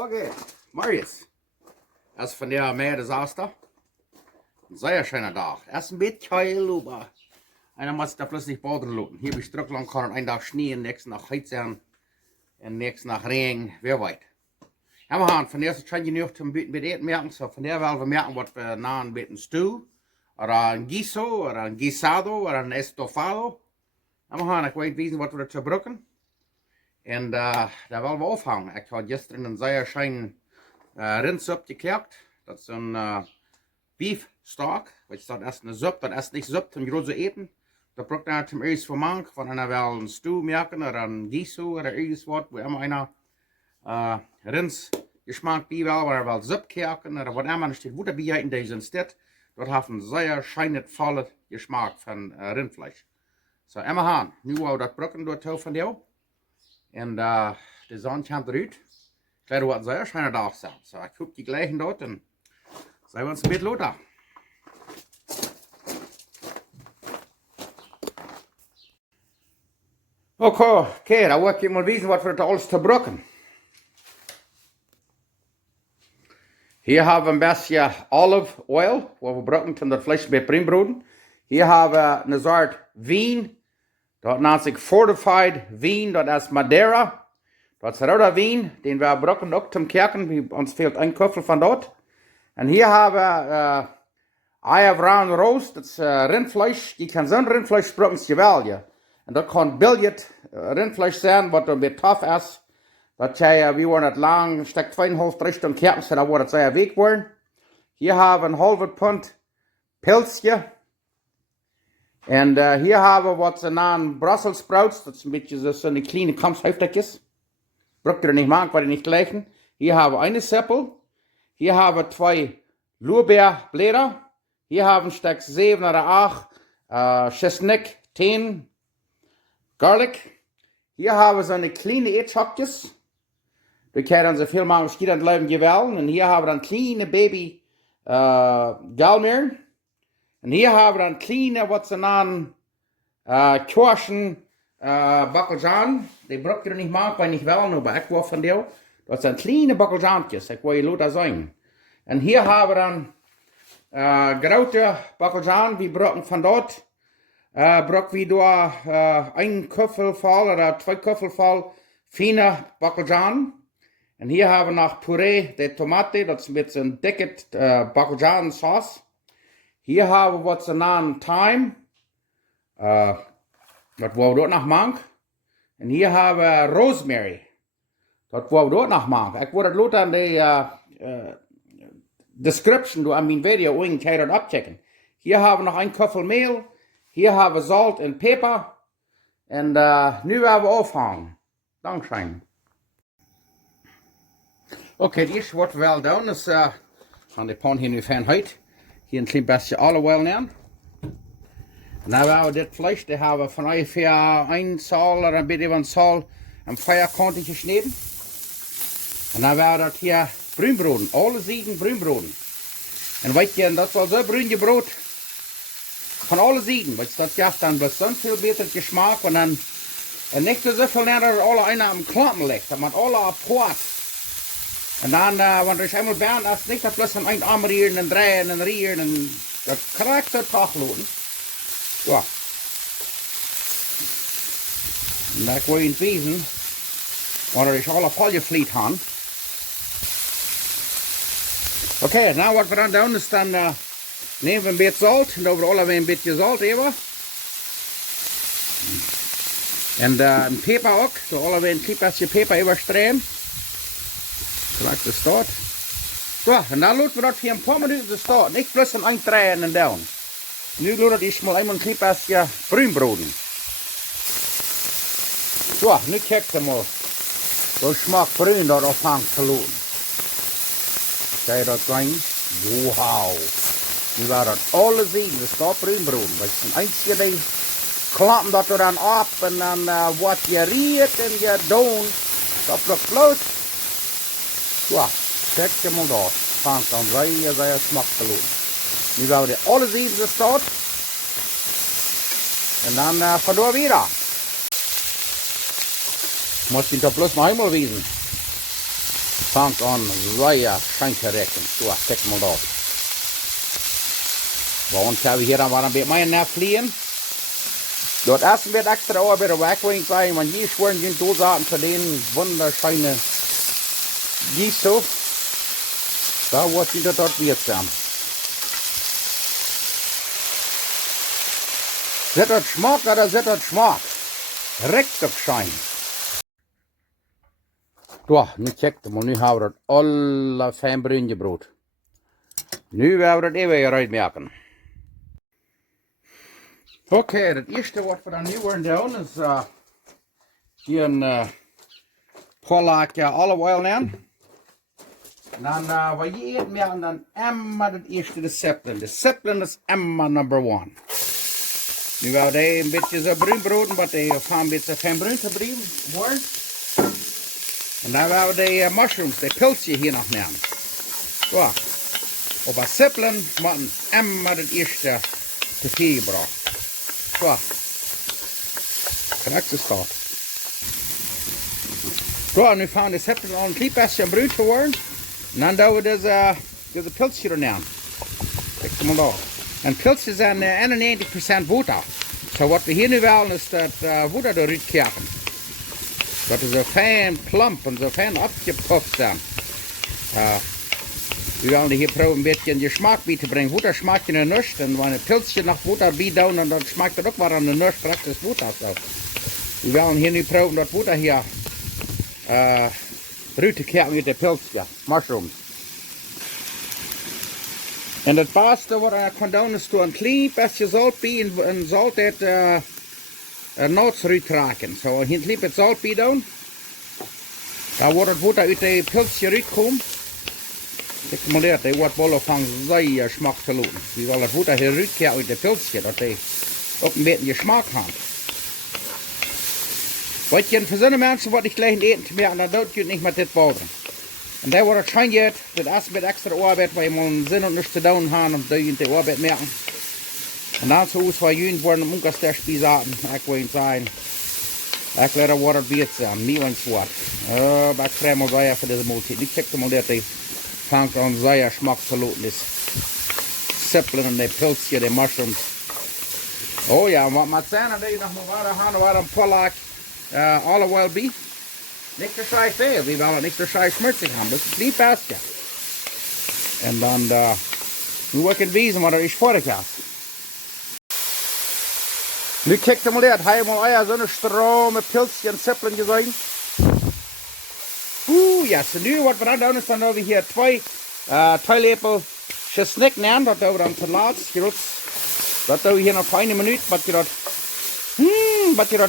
Okay, Marius. Das ist von der Meerdesaster. Ein sehr schöner Tag. Erst ein bisschen heil, aber einer muss da plötzlich bauen lassen. Hier bist du lang kann ein Tag Schnee, den nächsten Tag Heizen, und den nächsten Tag Regen, wer weiß. Ja, wir haben von der ist es schon genug zum Beten merken, so von der werden wir merken, was wir nahen mit einem Stew, oder ein Guiso, oder ein Guisado, oder ein Estofado. Ja, wir haben, ich weiß wissen, was wir dazu brauchen. Und da wollen wir aufhängen. Ich habe gestern einen sehr schönen Rezapt gekocht. Das ist ein Beef Stock. Das ist erst eine Suppe, das ist nicht Suppe zum großen Eten. Da braucht man zum ersten für manch, von einer will ein Stew merken oder ein Guiso oder irgendwas, wo immer einer Rins Geschmack bei will, oder will Suppe kochen oder was immer. Da steht Butterbier in diesem Stadt. Dort hat einen sehr schönen, vollen Geschmack von Rind Flesh. So, immer haben. Nu wollen wir das brauchen dort von dir. Und de zon komt eruit. Ik weet wat een zeer schöne dag zijn. So, ik hoop die gleichen dort en zijn we ons een beetje loter. Okay, dan wil ik je mal wijzen wat we er alles te brokken. Hier hebben we een beetje olive oil, wat we brokken om dat vlees bij Rinsbruden. Hier hebben we een soort vien. Dat nennt sich fortified vien, dat is Madeira. Dat is roda vien, den wir brokken ook zum Kerken, uns fehlt ein kuffel von dort. Und hier haben wir Eier brown roast, dat is Rindfleisch, die kann so ein Rindfleisch brokken, geweldig. Und dat kann billig Rindfleisch sein, wat een beetje tough is. Dat jij, we waren het lang, steckt 2,5-3 Stunden kerken, so da wordt het sehr weg worden. Hier haben wir een halve pond pilzje. En hier hebben we wat ze naam Brussels sprouts, dat is een beetje zo'n kleine kampsheftekjes. Braucht ihr nicht machen, weil die nicht gleichen. Hier haben wir eine zippel. Hier haben wir 2 luabäa blätter. Hier haben wir Stück 7 oder 8 schisnick, 10 garlic. Hier haben wir so eine kliene äteläppel. Da können sie viel machen, es geht an Leben gewählen. Und hier haben wir dann kleine Baby Galmeer. En hier hebben we dan kliene, wat ze namen, Kirschen, bakkeljan. Die braucht ihr nicht machen, weil ich will, aber ich will von dir. Das sind kleine bakkeljantjes, ich will je lauter sagen. Und hier haben wir dann große bakkeljan, wir brauchen von dort, brauchen wir da ein Kuffel voll oder 2 Kuffel voll viene bakkeljan. Und hier haben wir noch pureé de tomate, das ist mit so einem dicken bakkeljan-Sauce. Hier hebben we wat ze naam thyme. Dat wil we dort nog maken. En hier hebben we rosemary. Dat wil we dort nog maken. Ik wil het later aan de description door aan mijn video kan je dat opchecken. Hier hebben we nog een kuffel mehl. Hier hebben we zout en päppa. En nu hebben we afhangen. Dankzij. Oké, het eerste wat we wel doen is van de pan hier nu fijnheid. Hier een klein beetje olive oil nemen. En dan hebben we dit vlees, dat hebben we van ongeveer 1 zaal of een beetje van zaal aan vierkanten gesneden. En dan hebben we dat hier bruinbroden, alle zijden bruinbroden. En weet je, dat was zo bruin brood van alle zijden, want dat geeft dan besonders veel beter Geschmack en dan en niet zo veel dat alle einer am Klampen ligt, dat man alle apart. En dan, want er is eenmaal bij, als niet dat plus een aanrieren en draaien en rieren en dat krijgt het toch lopen. Ja. En dat wil je niet weten, want er is alle voljevliet aan. Oké, nou wat we dan doen is dan nemen we een beetje zout en over alle een beetje zout even. En een peper ook, zo alle een klein beetje peper even streken. Gelijk de staat. Zo, en dan laten we dat voor een paar minuten de staat. Niet plus een einddraaien en down. Nu laten we die mal eenmaal een klein beetje bruinbroden. Zo, nu kijk je maar. Dat smaakt bruin dat afhangt te lopen. Kijk dat klein. Wauw. Nu waren dat alle zien. Dat staat bruinbroden. Dat is een eindje die klappen dat er dan op. En dan wat je riet en je doet. Dat wordt bloot. Ja, kijk je maar daar. Vangt dan zeer smakelijk. Nu gaan we alle zeven staat. En dan vandoor weer. Moet je dat plus nog eenmaal wezen. Fangt an sehr schön zu recken. So, kijk mal da. Bei uns haben wir hier dann mal ein bisschen mehr nachfliehen. Dort essen wird extra auch wieder wegwinkt sein, wenn die schwören, die Dosaten zu den wunderschönen Guisado. Da wird wieder dort wird sein. Seht das Schmack oder seht das Schmack? Richtig schön. Ja, nu checkt maar, nu hebben we dat alle fijn bruin gebrood. Nu werden we dat even eruit maken. Oké, het eerste wat we dan nu gaan doen is hier een paar olive oil nemen. En dan wat je eet maken, dan immer het eerste de zippelen. De zippelen is immer number one. Nu gaan we een beetje zo bruin broden, wat hij een beetje fijn bruin te worden. En dan gaan we de mushrooms, de pilzje hier nog nemen. So. Op het zippelen moeten immer het eerste te veel gebracht. So. Kijk, is dat. So, nu gaan we de zippelen al een klein beetje bruin te worden. En dan doen we deze pilzje er nemen. Kijk maar daar. En pilzje zijn 91% water. So wat we hier nu willen is dat water eruit krijgen. Dat is zo fijn plump en zo fijn opgepufft zijn. We willen hier proberen een beetje in je smaak bij te brengen. Water smaakt je een nust. En wanneer een pilsje nog water bij doen, dan smaakt het ook maar aan de nust praktisch water. So. We willen hier nu proberen dat water hier eruit te krijgen met de pilsje, mushrooms. En het beste wat ik kan doen is door een klein beetje zout bij en zout het notes uitraken. Zo, hier liep het zout bij doen. Dan wordt het water uit de pilsje uitkomen. Ik moet dat hij wordt wel van zeer smaak te lopen. We willen het water hier uitkeren uit de pilsje, dat hij ook een beetje smaak heeft. Wat je voor zo'n mensen wat ik gleich eten te merken, dan doet je het niet met dit water. En daar wordt het schijn je het eerst met extra arbeid, waar je maar zin en niks te doen hebben, om dat je de arbeid merken. En dan zo is waar jullie worden om ook sterk bijzaten. Ik wil niet zijn. Ik laat er wat beet zijn, niet eens wat. Maar ik krijg maar zeer voor deze maaltijd. Ik check maar dat hij vangt aan zeer smaak te lopen is. Zippelen en de pilsje, de mushrooms. Oh ja, wat maar zijn dat je nog maar waar waar een paar olive oil bij. Niet te saai veel, we willen niet te saai schmutzig hebben, dat is niet best. En dan nu wil ik het wijzen wat er is vorig jaar. Nu kijk je maar uit, hij heeft al zo'n stroom met pilsje en zippelen gezien. Ja, so nu wat we dan doen is dan hebben we hier twee teeläppel schisnick nemen, dat doen we dan ten laatst. Dat doen we hier nog 1 minuut, wat je dat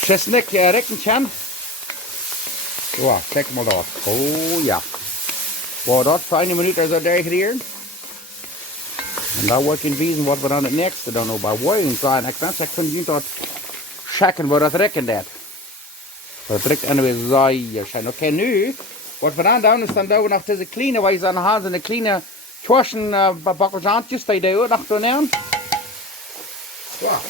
schisnick rekken kan. Ja, kijk maar daar. Oh ja. Wow, dat voor 1 minuut is dat daar hier. En dan wil ik in wijzen wat we dan het nächste doen ook bij woorden zijn. Ik wens, ik vind niet dat checken wat dat rekken dat. Dat trekt en weer zeer schijn. Oké, nu, wat we dan doen is dan doen we nog deze kliene, waar je dan haalt, een kliene twaschen bakkelzaantjes, die je ook nog doen nemen. Ja.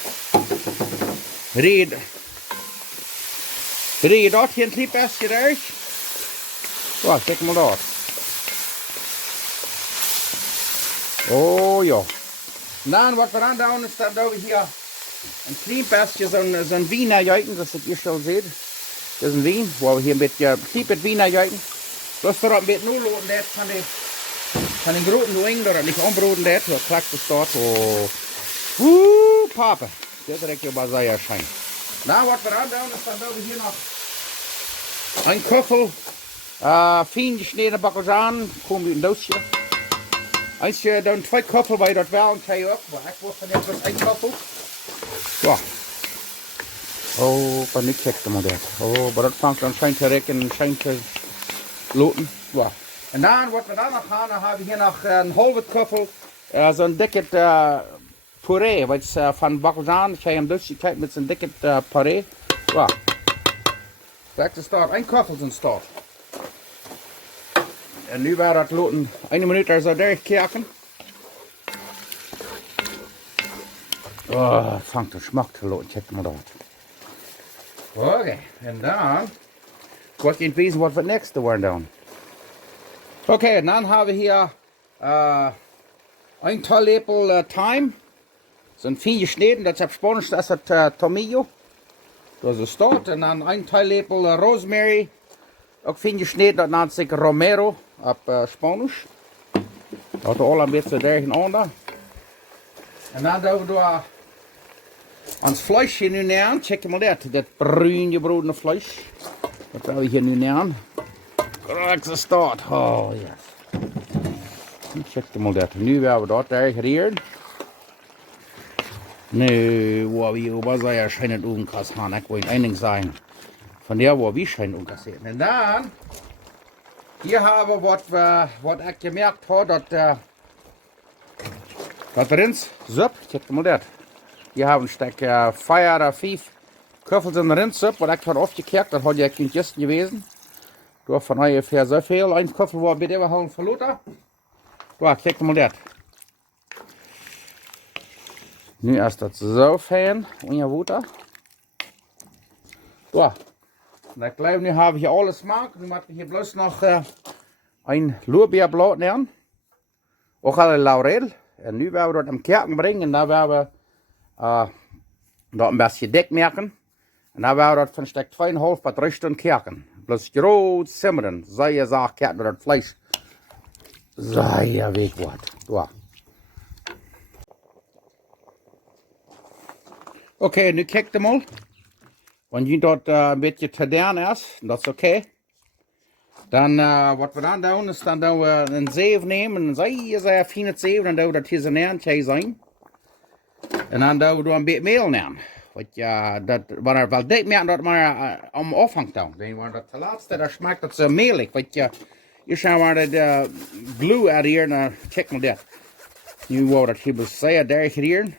Rijd dat hier een klein beetje eruit. Ja, kijk maar daar. Oh ja. Nou, wat we dan doen is dan doen we hier een klein beetje zo'n viene juiten, zoals je al ziet. Dat is een wien, waar we hier een beetje klein viene juiten. Dus er een beetje nul lopen dat van de grote wing, dat het niet ombroden dat, dat klakt de stad. Oh. Papa. Dat trekt je bij zeer schijn. Nou, wat we dan doen is dan doen we hier nog een kuffel, fien gesneden bakkelzaan, gewoon een dosje. Als je dan 2 kuffel bij dat wel, kan je ook, maar ik word van net was 1 kuffel. Ja. Oh, maar niet checken maar dat. Oh, maar dat vangt dan schijn te rekken en schijn te loten. Ja. En dan, wat we dan nog gaan, dan hebben we hier nog een halve kuffel, zo'n dikke pureé, wat is van bakkelzaan. Ik ga hem dus kijken met zo'n dikke pureé. Ja. Kijk, er staat 1 kuffel in staat. En nu waren dat loten 1 minuut er zo doorkijken. Oh, vangt de smaak te loten, check maar dat. Oké, en dan Ich nicht wissen, was wir nächste wollen dann. Okay, dann haben wir hier ein teeläppel thyme. Sind vien geschnitten, das ist Spanisch, das ist tomillo. Das ist dort. Und dann ein teeläppel rosemary. Auch vien geschnitten, das nennt sich romero auf Spanisch. Dat er al een beetje tegenaan. En dan doen we ons vlees hier nu neer. Check maar dat bruin gebroedene vlees. Dat wil we hier nu neer. Kijk, ze staat. Oh ja. Check maar dat. Nu willen we dat reageren. Nu, waar we over zijn, schijnt onkas gaan. Ik wil één ding zijn. Van der, waar we schijnt onkas zijn. En dan. Hier haben wir, was ich gemerkt habe, das Rins, check mal das. Hier haben wir 4 oder 5 Kuffels in Rins, was ich aufgekehrt, das hat ja kein Gist gewesen. Du hast von ungefähr so viel, ein Kuffel war bitte überhauen verloren. Du, check mal das. Nu ist das so fein, ohne Wutter. Du. Und ich glaube, nu habe ich alles gemacht. Nu muss ich hier bloß noch ein luabäa blaut nehmen. Auch alle laurel. Und nu werden wir das im Kerken bringen. Und dann werden wir dort ein bisschen dick machen. Und dann werden wir das von Stück 2,5 bis 3 Stunden kerken. Bloß groß simmern. Sehr sagt, kerken wir das Fleisch. Sehr weg wird. Okay, nu kijkt mal. Wenn je dort ein bisschen terdern ist, das ist okay. Dann, was wir dann tun, ist dann einen Sieve nehmen, einen sehr feinen Sieve, dann tun wir das hier so nähen, sein. Und dann tun wir ein bisschen Mehl nehmen. Weil das merkt, dass man am Anfang tun. Wenn das letzte, das schmeckt das so mehlig. Hier schauen wir das Glue out hier, dann check mal das. Nu wollen wir das hier sehr durchrieren.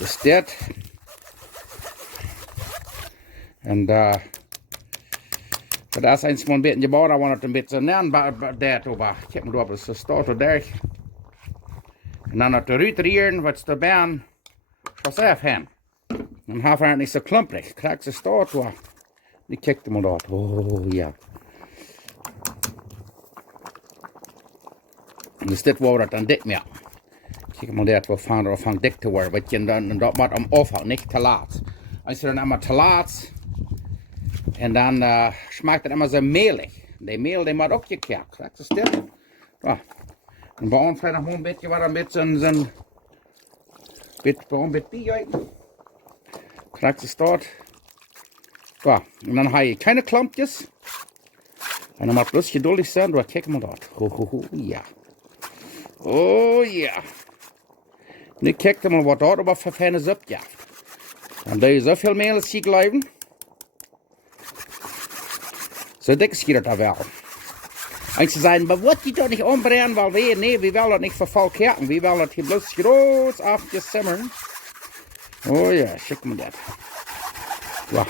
Das ist das. Und das ist eins mal ein bisschen gebaut, aber noch ein bisschen nähen, das aber ich habe mir das ist dort und durch. Und dann noch die Rüterieren, was da werden, was auf hin. Dann haben wir nicht so klumpig, kriegst du es dort, und ich kickte mal dort, oh ja. Und das ist das, wo wir dann dick mehr. Kijk mal, dat we van dick te worden, wat je dan dat moet om afhouden, niet te laat. Als je dan allemaal te laat, en dan schmeckt het immer so mehlig. Die Mehl, die moet ook gekert, dat is dit. Ja. En bij ons vielleicht noch ein bisschen, wat een beetje bijeten. Krijgt es dort. Ja. Und dann habe ich keine Klumpjes. En dan moet bloß geduldig sein, du kijk mal dort. Ja. Oh ja. Nu kijk mal, wat dort aber für feine Suppe gibt. Und da ist so viel Mehl hier bleiben. So dick ist hier das wel. Und sie sagen, aber was die doch nicht umbrennen, weil wir wollen das nicht für voll kerken. Wir wollen das hier bloß groß aufgesimmern. Oh ja, schick mal das. Ja.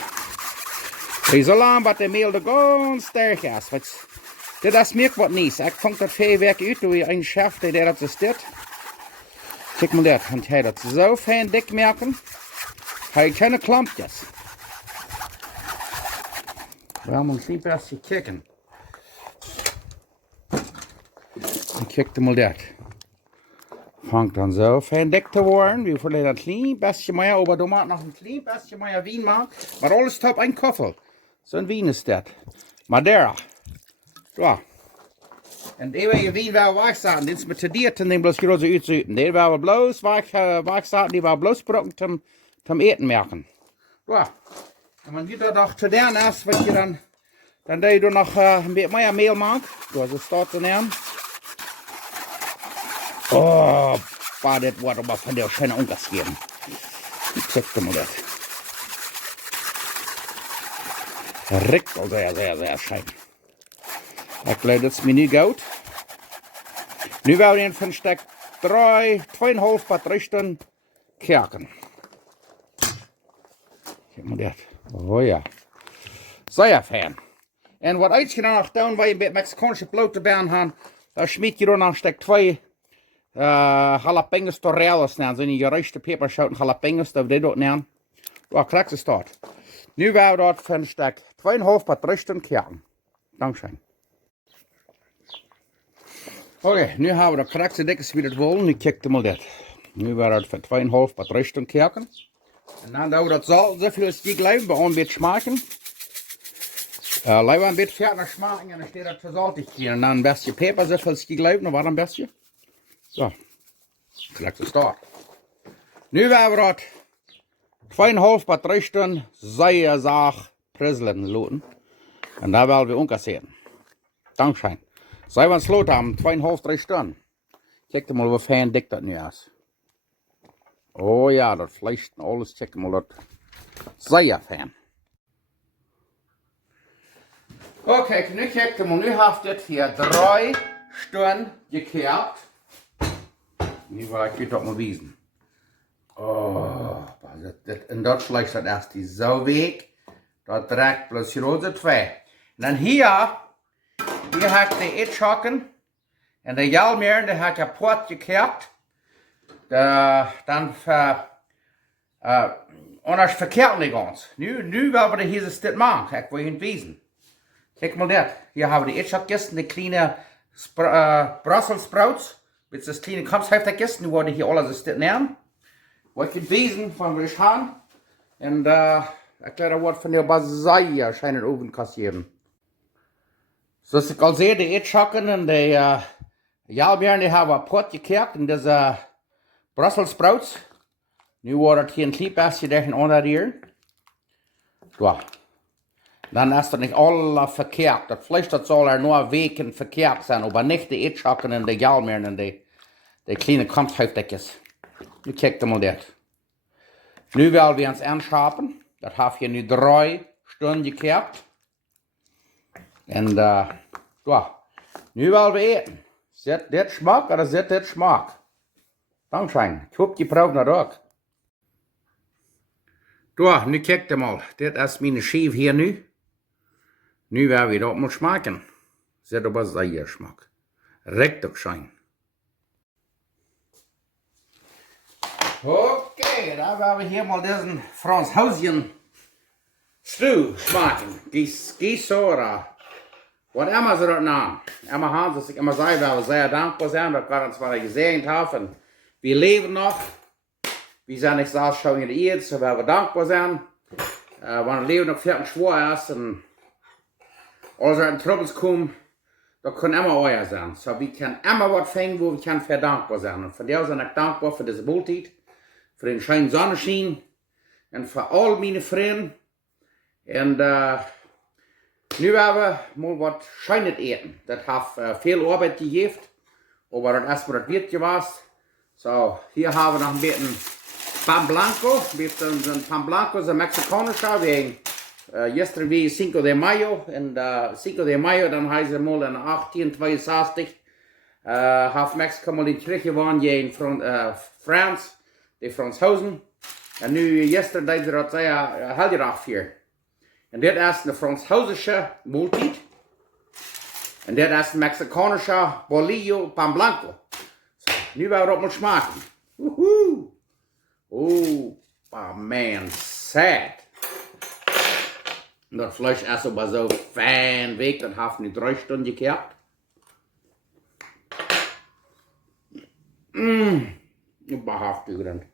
So lang, bis der Mehl da ganz stark ist. Das merkt was nicht. Ich fange das Feuerwerk aus, durch einen Chef, der das ist. Kijk mal dat, want hij dat zo fijn dik merken. Hij keine Klumpjes. We moeten een beetje kijken. En kijk mal dat. Fangt dan zo fijn dik te worden. We willen dat klein beetje meer, aber du maakt nog een klein beetje meer wien maken. Maar alles top een kuffel. Zo'n wien is dat. Madeira. Ja. En die wil je wien wel wegzetten, dit is met de diet en die bloos grote uitzetten. Die wil we bloos wegzetten, die wil bloos gebruiken zum eten merken. Ja, en wanneer je dat nog te doen is, wat je dan doe je er nog een beetje meer meel maken. Ja, zo staat het erin. Oh, maar dit wordt maar van de schöne ongeschreven. Ik zeg maar dat. Rikt al sehr schön. Ik geloof dat is me nu goed. Nu wil je van stuk 2,5 bis 3 Stunden kerken. Kijk maar dat. Oh ja. Sehr fijn. En wat je dan nog doen, waar je een beetje Mexicaanse blaut erbij hebben, dan schmied je dan nog stuk 2 jalapenos torreados nemen. Zo'n geruiste peperschoten jalapenos, dat we dit ook nemen. Ja, krijg ze staat. Nu werden wir dort für ein Stück 2,5 bis 3 Stunden kochen. Dankeschön. Okay, nu haben wir das korrekte Dickes wie das wollen. Nu kijkt mal das. Nu werden wir das für 2,5 bis 3 Stunden kochen. Und dann da wir das Salz so viel als die gleich, bei uns wird schmecken. Leider ein bisschen fertig schmecken, und dann steht das für salzig hier. Und dann ein bisschen Päppa, so viel als die gleich, noch war ein bisschen. So, korrekte Start. Nu werden wir das 2,5 bis 3 Stunden sehr sach prüsseln lassen. Und da werden wir umkassieren. Dankeschön. Sei wir slow haben, 2,5, 3 Stunden. Check mal, wie fein dick das nu ist. Oh ja, das Fleisch und alles, check mal, das sehr fein. Okay, nu check mal, nu habt ihr hier 3 Stunden gekehrt. Nu will ich das mal wiesen. Oh, in dat Fleisch dat erst die zo weg. Dat direkt plus roze 2. En dan hier heb ik de eetschakken. En de jalmeer, die heb ik kapot gekehrt. Dan anders verkehrt niet ons. Nu willen we hier dit maken. Ik wil je wiesen. Kijk maar dat. Hier hebben we de eetschakgisten, de kleine Brussels sprouts. Met das kleine Kampfheftergisten. Nu worden hier alles dit nemen. Wat je wezen van we gaan. En ik laat wat van de bazaia schijnen oven kassieren. Zoals ik al zei, de eetschakken en de jalbeeren die hebben pot gekert. En deze Brussels sprouts. Nu wordt het hier een klein beetje tegen onder hier. Ja. Dan is het niet alle verkeerd. Dat vlees dat zal er nur weken verkeerd zijn. Maar niet de eetschakken en de jalbeeren en de kleine kampfheftertjes. Nu kijk mal dat. Nu willen we ons aanschapen. Dat heb je nu 3 Stunden gekehrt. En ja, nu willen we eten. Zit dit smaak of zit dit smaak? Dankzij. Ik hoop je proeft dat ook. Ja, nu kijk mal. Dit is mijn schijf hier nu. Nu willen we dat mal smaken. Zit op een zeer smaak. Richtig schijn. Okay, da werden wir hier mal diesen Französischen Stew schmecken. Guisado. Was immer sie dort namen. Immer haben sie sich immer sagen, weil wir sehr dankbar sind, dass Gott uns mal gesehen hat. Und wir leben noch. Wir sind nicht so schon in der Ehe, so weil wir dankbar sind. Wenn das Leben noch vierten schwer ist und alles in Troubles kommen, das kann immer euer sein. So wir können immer was finden, wo wir können für dankbar sein. Und von der sind ich dankbar für diese Wohltat. Für den schönen Sonnenschein und für all meine Freunde. Und nu werden wir mal was Schönes eten. Das hat viel Arbeit gegeben, aber das erstmal das wird was. So, hier haben wir noch ein bisschen Pan Blanco. Wir haben Pan Blanco, so mexikanischer, wegen gestern wie Cinco de Mayo. Und Cinco de Mayo, dann heißt es mal in 1862, hat Mexiko mal in Kirche gewonnen gegen France. Die Franzosen. En nu, gisteren deden ze dat heel erg hier. En dit is de Französische Multit. En dit is de Mexicanische Bolillo Pan Blanco. So, nu willen we dat maar smaken. Woehoe. Oh, man, sad. En dat vlees is ook zo fijn weg. Dat heeft nu 3 Stunden gekehrt. Behaftig drin.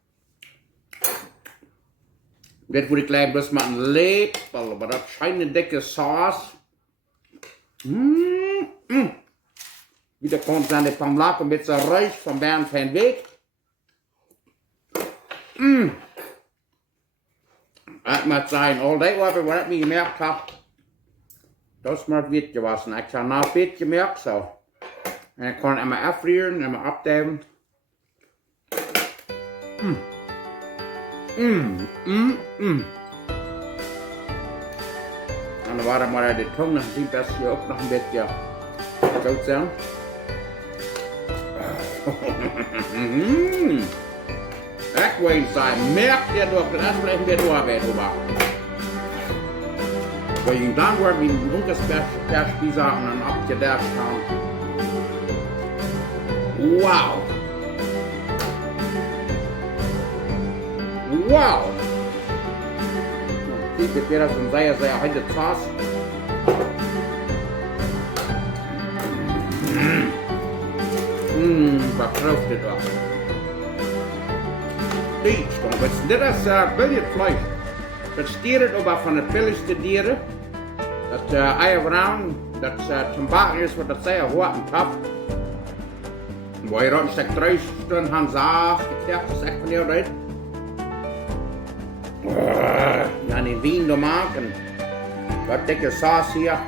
Dit moet ik gleich bloß met een lepel, aber dat schijne dikke saus. Wieder kommt dann der Pan Blanco mit so Reis von Bern van weg. Ik moet zeggen, al die wat ik me gemerkt heb, dat is maar het wit gewassen. Ik heb nou wit gemerkt zo. En ik kon het maar afvrieren en maar opduwen. En dan waren maar de tong nog een beetje ook nog een beetje zout zijn. Echt wel zijn, merk je door de rest blijven weer doorwerken. Weil je dan wordt wie een donkerspijzer en dan op je daar staan. Wauw. Wow! dit weer als een zeer harde kaas. Wat proeft dit wel. Dit is biljetvlees. Dat stiert ook van het billigste dieren. Dat eierbraun, dat zum bakken is wat dat zeer hard en tough. Waar je rond een stuk 3 stunden gaan zagen, ik heb het echt van jou uit. Ja, die wien te maken. Wat dikke saus hier.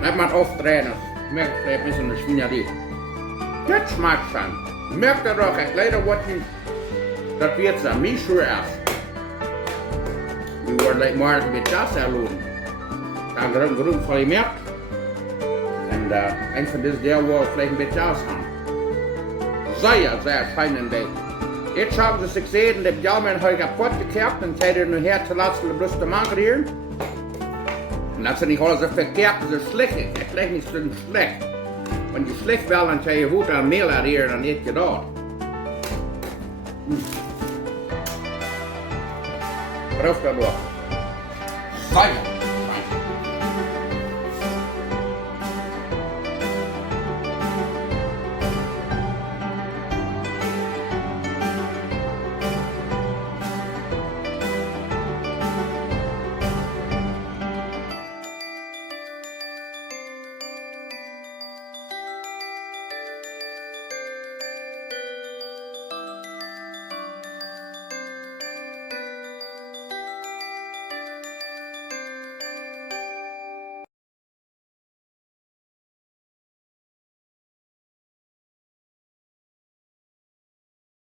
Met mijn aftrainen. Merk het is een svinerie. Dit smaakt van. Merk dat ook. Ik leider wat je. Dat wird zo. Mij sure is. Die worden maar een beetje das erlopen. Dan groen van je merk. En een van deze deel wil vielleicht een beetje ausgaan. Sehr feinen Ding. Jetzt haben sie gesehen, der Björn hat kaputt gekehrt und hat nur her zu lassen, bloß der Mann hier. Und das ist nicht alles so verkehrt, das ist schlecht. Es ist nicht so schlecht. Wenn die schlecht wäre, dann kann ich gut an Mehl hier, dann nicht gedacht. Braucht er noch. Sehr.